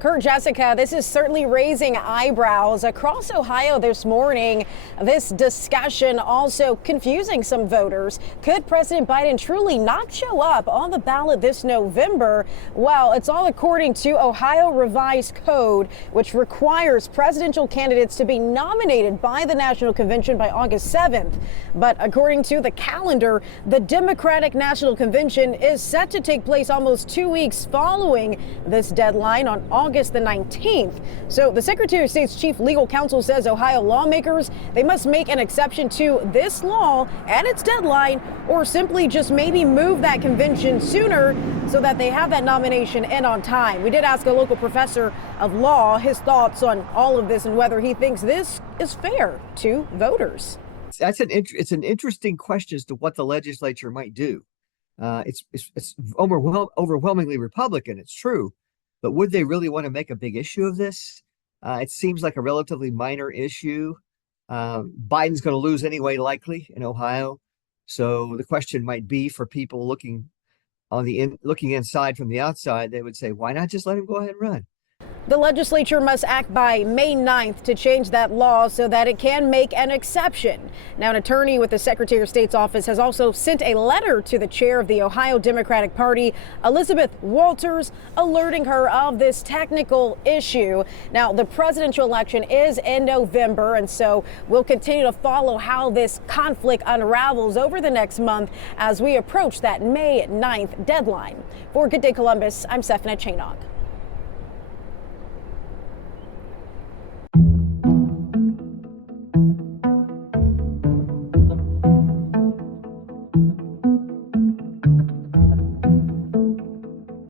Kurt, Jessica, this is certainly raising eyebrows across Ohio this morning. This discussion also confusing some voters. Could President Biden truly not show up on the ballot this November? Well, it's all according to Ohio Revised Code, which requires presidential candidates to be nominated by the National Convention by August 7th. But according to the calendar, the Democratic National Convention is set to take place almost 2 weeks following this deadline on August the 19th. So the Secretary of State's chief legal counsel says Ohio lawmakers, they must make an exception to this law and its deadline, or simply just maybe move that convention sooner so that they have that nomination in on time. We did ask a local professor of law his thoughts on all of this and whether he thinks this is fair to voters. It's an interesting question as to what the legislature might do. It's overwhelmingly Republican, it's true. But would they really want to make a big issue of this? It seems like a relatively minor issue. Biden's going to lose anyway, likely in Ohio. So the question might be for people looking inside from the outside, they would say, why not just let him go ahead and run? The legislature must act by May 9th to change that law so that it can make an exception. Now, an attorney with the Secretary of State's office has also sent a letter to the chair of the Ohio Democratic Party, Elizabeth Walters, alerting her of this technical issue. Now, the presidential election is in November, and so we'll continue to follow how this conflict unravels over the next month as we approach that May 9th deadline. For Good Day Columbus, I'm Stephanie Chainog.